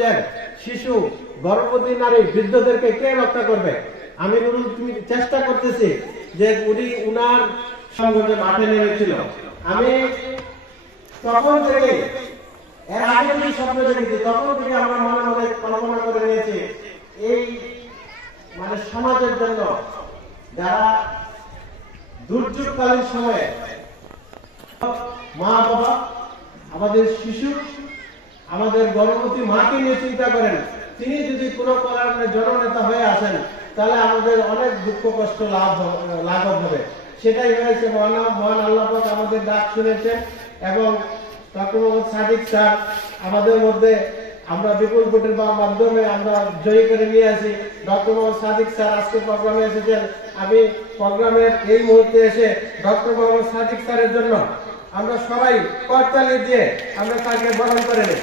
সমাজের শিশু, গর্ভবতী নারী, বৃদ্ধদেরকে কে রক্ষা করবে? আমি চেষ্টা করতেছি যে উনার সংগঠনে মাঠে নেমেছিল। আমি তখন থেকে, এর আগে যে স্বপ্ন দেখেছি, তখন থেকে আমরা মনে মনে কল্পনা করে নিয়েছি এই মানে সমাজের জন্য যারা দুর্যোগকালীন সময়ে মা বাবা, আমাদের শিশু, আমাদের গর্ভবতী মাকে নিয়ে চিন্তা করেন, তিনি যদি কোনো কারণে জননেতা হয়ে আসেন তাহলে আমাদের অনেক দুঃখ কষ্ট লাঘব হবে। সেটাই হয়েছে। মহান আল্লাহ পাক আমাদের ডাক শুনেছেন এবং ডক্টর মোহাম্মদ সাদিক স্যার আমাদের মধ্যে আমরা বিপুল ভোটের মাধ্যমে আমরা জয়ী করে নিয়ে আসি। ডক্টর মোহাম্মদ সাদিক স্যার আজকে প্রোগ্রামে এসেছেন। আমি প্রোগ্রামের এই মুহূর্তে এসে ডক্টর মোহাম্মদ সাদিক স্যারের জন্য আমরা সবাই করতালি দিয়ে আমরা তাকে বরণ করে নিই।